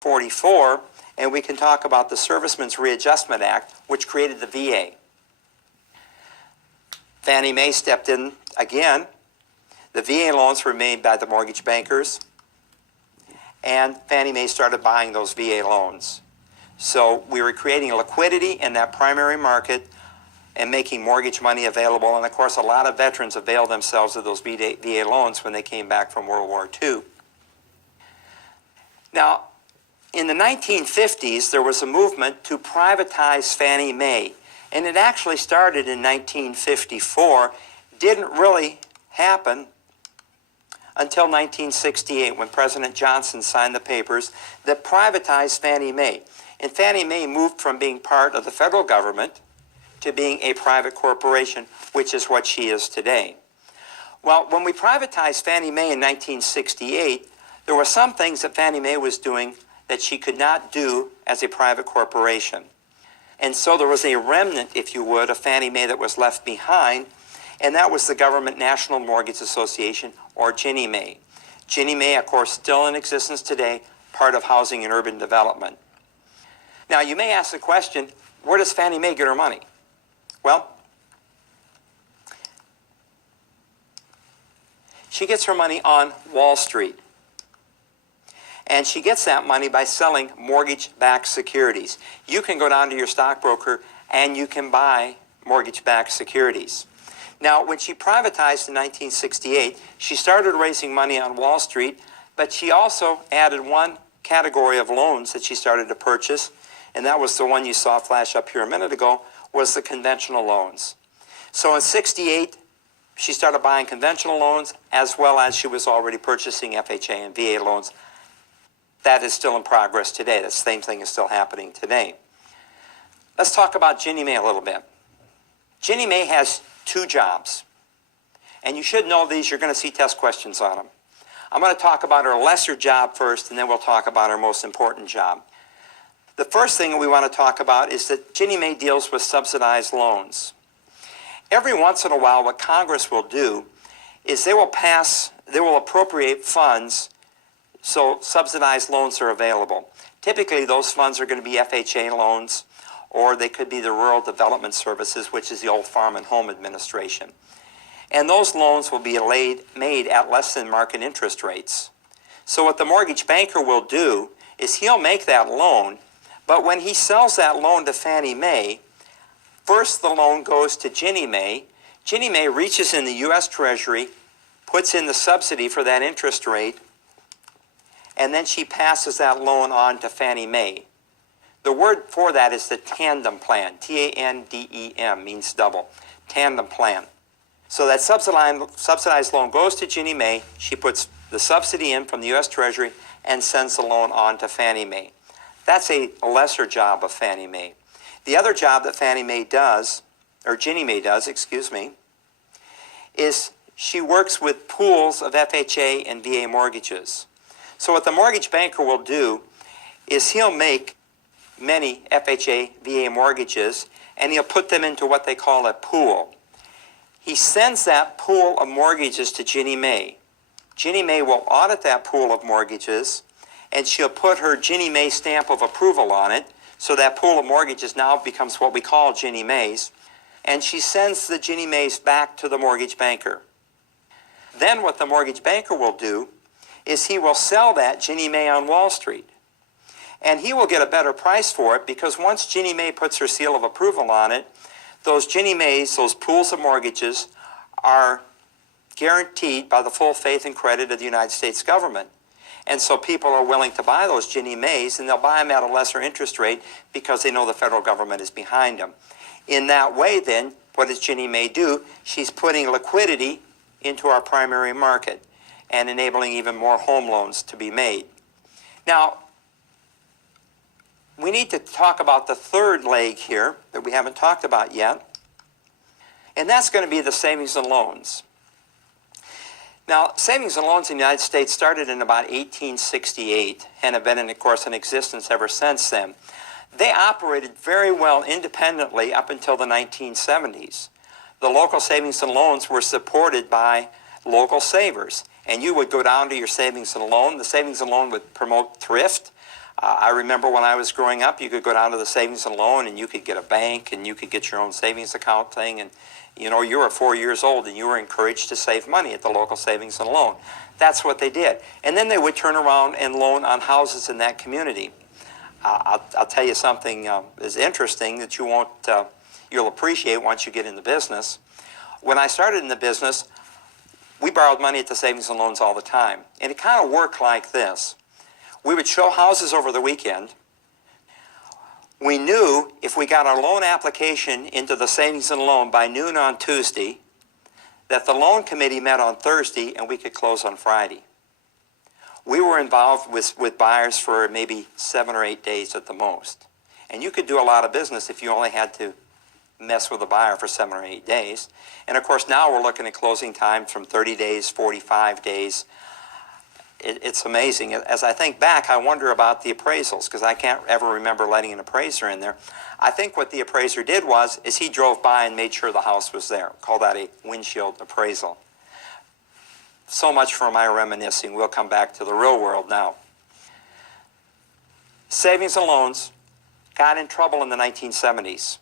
44, and we can talk about the Servicemen's Readjustment Act, which created the VA. Fannie Mae stepped in again. The VA loans were made by the mortgage bankers, and Fannie Mae started buying those VA loans. So we were creating liquidity in that primary market and making mortgage money available. And of course, a lot of veterans availed themselves of those VA loans when they came back from World War II. Now, in the 1950s, there was a movement to privatize Fannie Mae. And it actually started in 1954. Didn't really happen until 1968, when President Johnson signed the papers that privatized Fannie Mae. And Fannie Mae moved from being part of the federal government to being a private corporation, which is what she is today. Well, when we privatized Fannie Mae in 1968, there were some things that Fannie Mae was doing that she could not do as a private corporation. And so there was a remnant, if you would, of Fannie Mae that was left behind, and that was the Government National Mortgage Association, or Ginnie Mae. Ginnie Mae, of course, still in existence today, part of Housing and Urban Development. Now, you may ask the question, where does Fannie Mae get her money? Well, she gets her money on Wall Street. And she gets that money by selling mortgage-backed securities. You can go down to your stockbroker and you can buy mortgage-backed securities. Now, when she privatized in 1968, she started raising money on Wall Street, but she also added one category of loans that she started to purchase, and that was the one you saw flash up here a minute ago, was the conventional loans. So in 68, she started buying conventional loans, as well as she was already purchasing FHA and VA loans. That is still in progress today. The same thing is still happening today. Let's talk about Ginnie Mae a little bit. Ginnie Mae has two jobs. And you should know these. You're going to see test questions on them. I'm going to talk about her lesser job first, and then we'll talk about her most important job. The first thing we want to talk about is that Ginnie Mae deals with subsidized loans. Every once in a while, what Congress will do is they will appropriate funds so subsidized loans are available. Typically, those funds are going to be FHA loans, or they could be the Rural Development Services, which is the old Farm and Home Administration. And those loans will be made at less than market interest rates. So what the mortgage banker will do is he'll make that loan, but when he sells that loan to Fannie Mae, first the loan goes to Ginnie Mae. Ginnie Mae reaches in the U.S. Treasury, puts in the subsidy for that interest rate, and then she passes that loan on to Fannie Mae. The word for that is the tandem plan. T-A-N-D-E-M means double. Tandem plan. So that subsidized loan goes to Ginnie Mae. She puts the subsidy in from the U.S. Treasury and sends the loan on to Fannie Mae. That's a lesser job of Fannie Mae. The other job that Fannie Mae does, or Ginnie Mae does, excuse me, is she works with pools of FHA and VA mortgages. So what the mortgage banker will do is he'll make many FHA, VA mortgages, and he'll put them into what they call a pool. He sends that pool of mortgages to Ginnie Mae. Ginnie Mae will audit that pool of mortgages, and she'll put her Ginnie Mae stamp of approval on it, so that pool of mortgages now becomes what we call Ginnie Mae's, and she sends the Ginnie Mae's back to the mortgage banker. Then what the mortgage banker will do is he will sell that Ginnie Mae on Wall Street. And he will get a better price for it, because once Ginnie Mae puts her seal of approval on it, those Ginnie Mae's, those pools of mortgages, are guaranteed by the full faith and credit of the United States government. And so people are willing to buy those Ginnie Mae's, and they'll buy them at a lesser interest rate because they know the federal government is behind them. In that way, then, what does Ginnie Mae do? She's putting liquidity into our primary market and enabling even more home loans to be made. Now, we need to talk about the third leg here that we haven't talked about yet, and that's going to be the savings and loans. Now, savings and loans in the United States started in about 1868 and have been, of course, in existence ever since then. They operated very well independently up until the 1970s. The local savings and loans were supported by local savers, and you would go down to your savings and loan. The savings and loan would promote thrift. I remember when I was growing up, you could go down to the savings and loan and you could get a bank and you could get your own savings account thing. And you know, you were 4 years old and you were encouraged to save money at the local savings and loan. That's what they did. And then they would turn around and loan on houses in that community. I'll tell you something is interesting that you'll appreciate once you get in the business. When I started in the business, we borrowed money at the savings and loans all the time. And it kind of worked like this. We would show houses over the weekend. We knew if we got our loan application into the savings and loan by noon on Tuesday, that the loan committee met on Thursday and we could close on Friday. We were involved with buyers for maybe 7 or 8 days at the most. And you could do a lot of business if you only had to mess with a buyer for 7 or 8 days. And of course now we're looking at closing times from 30 days, 45 days. It's amazing. As I think back, I wonder about the appraisals because I can't ever remember letting an appraiser in there. I think what the appraiser did is he drove by and made sure the house was there. Call that a windshield appraisal. So much for my reminiscing. We'll come back to the real world now. Savings and loans got in trouble in the 1970s.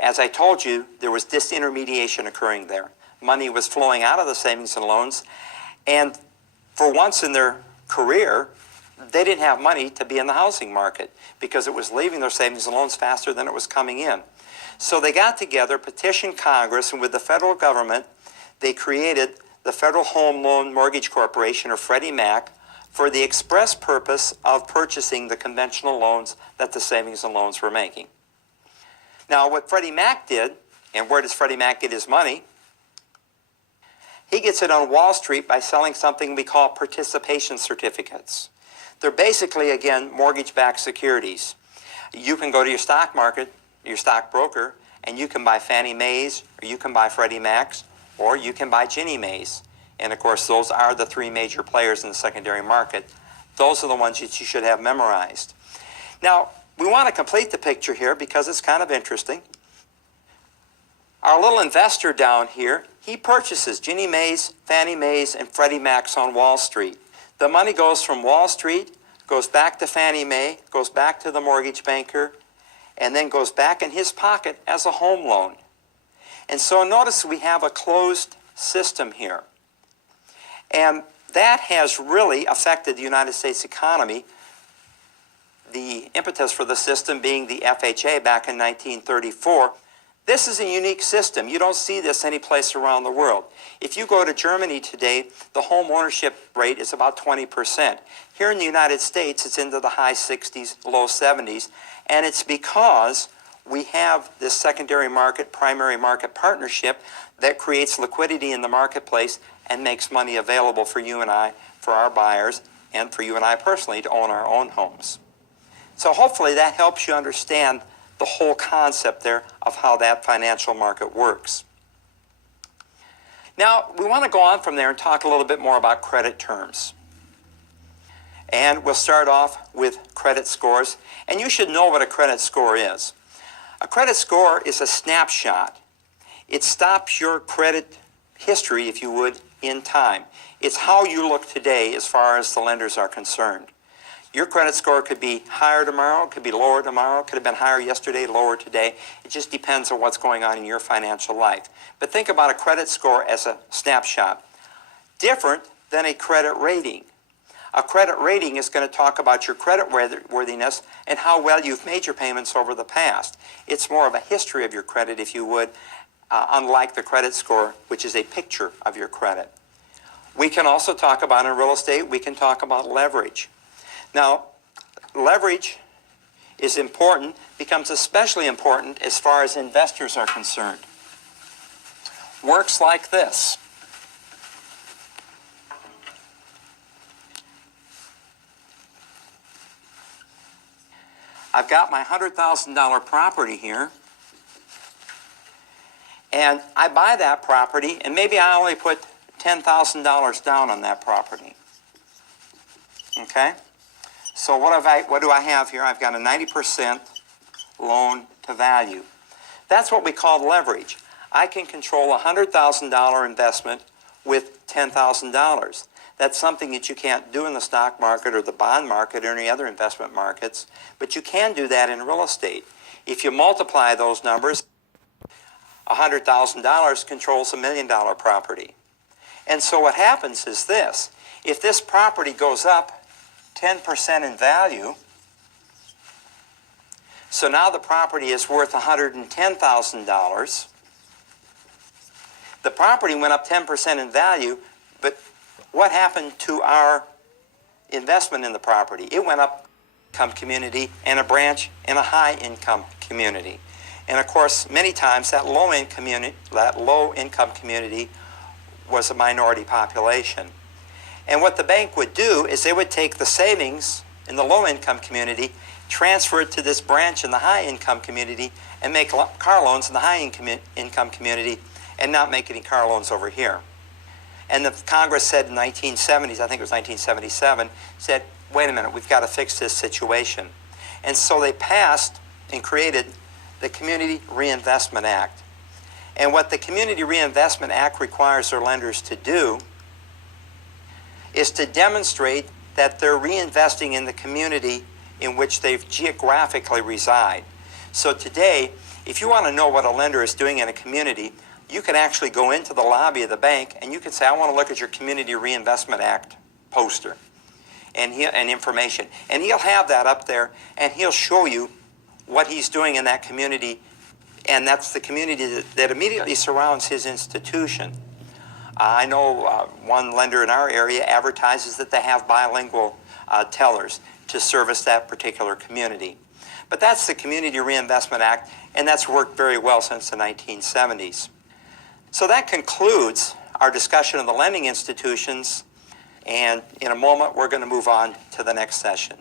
As I told you, there was disintermediation occurring there. Money was flowing out of the savings and loans, and for once in their career, they didn't have money to be in the housing market because it was leaving their savings and loans faster than it was coming in. So they got together, petitioned Congress, and with the federal government, they created the Federal Home Loan Mortgage Corporation, or Freddie Mac, for the express purpose of purchasing the conventional loans that the savings and loans were making. Now, what Freddie Mac did, and where does Freddie Mac get his money? He gets it on Wall Street by selling something we call participation certificates. They're basically, again, mortgage-backed securities. You can go to your stock market, your stockbroker, and you can buy Fannie Mae's, or you can buy Freddie Mac's, or you can buy Ginnie Mae's. And of course, those are the 3 major players in the secondary market. Those are the ones that you should have memorized. Now, we want to complete the picture here because it's kind of interesting. Our little investor down here, he purchases Ginnie Mae's, Fannie Mae's, and Freddie Mac's on Wall Street. The money goes from Wall Street, goes back to Fannie Mae, goes back to the mortgage banker, and then goes back in his pocket as a home loan. And so notice we have a closed system here. And that has really affected the United States economy, the impetus for the system being the FHA back in 1934. This is a unique system. You don't see this anyplace around the world. If you go to Germany today, the home ownership rate is about 20%. Here in the United States, it's into the high 60s, low 70s, and it's because we have this secondary market, primary market partnership that creates liquidity in the marketplace and makes money available for you and I, for our buyers, and for you and I personally to own our own homes. So hopefully that helps you understand the whole concept there of how that financial market works. Now, we want to go on from there and talk a little bit more about credit terms. And we'll start off with credit scores. And you should know what a credit score is. A credit score is a snapshot. It stops your credit history, if you would, in time. It's how you look today as far as the lenders are concerned. Your credit score could be higher tomorrow, could be lower tomorrow, could have been higher yesterday, lower today. It just depends on what's going on in your financial life. But think about a credit score as a snapshot. Different than a credit rating. A credit rating is going to talk about your credit worthiness and how well you've made your payments over the past. It's more of a history of your credit, if you would, unlike the credit score, which is a picture of your credit. We can also talk about, in real estate, we can talk about leverage. Now, leverage is important, becomes especially important as far as investors are concerned. Works like this. I've got my $100,000 property here, and I buy that property, and maybe I only put $10,000 down on that property. Okay? So what do I have here? I've got a 90% loan to value. That's what we call leverage. I can control a $100,000 investment with $10,000. That's something that you can't do in the stock market or the bond market or any other investment markets, but you can do that in real estate. If you multiply those numbers, $100,000 controls $1 million property. And so what happens is this: if this property goes up 10% in value, so now the property is worth $110,000. The property went up 10% in value, but what happened to our investment in the property? It went up income community and a branch in a high income community. And of course, many times that low income community was a minority population. And what the bank would do is they would take the savings in the low income community, transfer it to this branch in the high income community, and make car loans in the high income community and not make any car loans over here. And the Congress said in the 1970s, I think it was 1977, said, wait a minute, we've got to fix this situation. And so they passed and created the Community Reinvestment Act. And what the Community Reinvestment Act requires their lenders to do is to demonstrate that they're reinvesting in the community in which they geographically reside. So today, if you want to know what a lender is doing in a community, you can actually go into the lobby of the bank and you can say, I want to look at your Community Reinvestment Act poster and information. And he'll have that up there, and he'll show you what he's doing in that community, and that's the community that immediately surrounds his institution. I know one lender in our area advertises that they have bilingual tellers to service that particular community. But that's the Community Reinvestment Act, and that's worked very well since the 1970s. So that concludes our discussion of the lending institutions, and in a moment we're going to move on to the next session.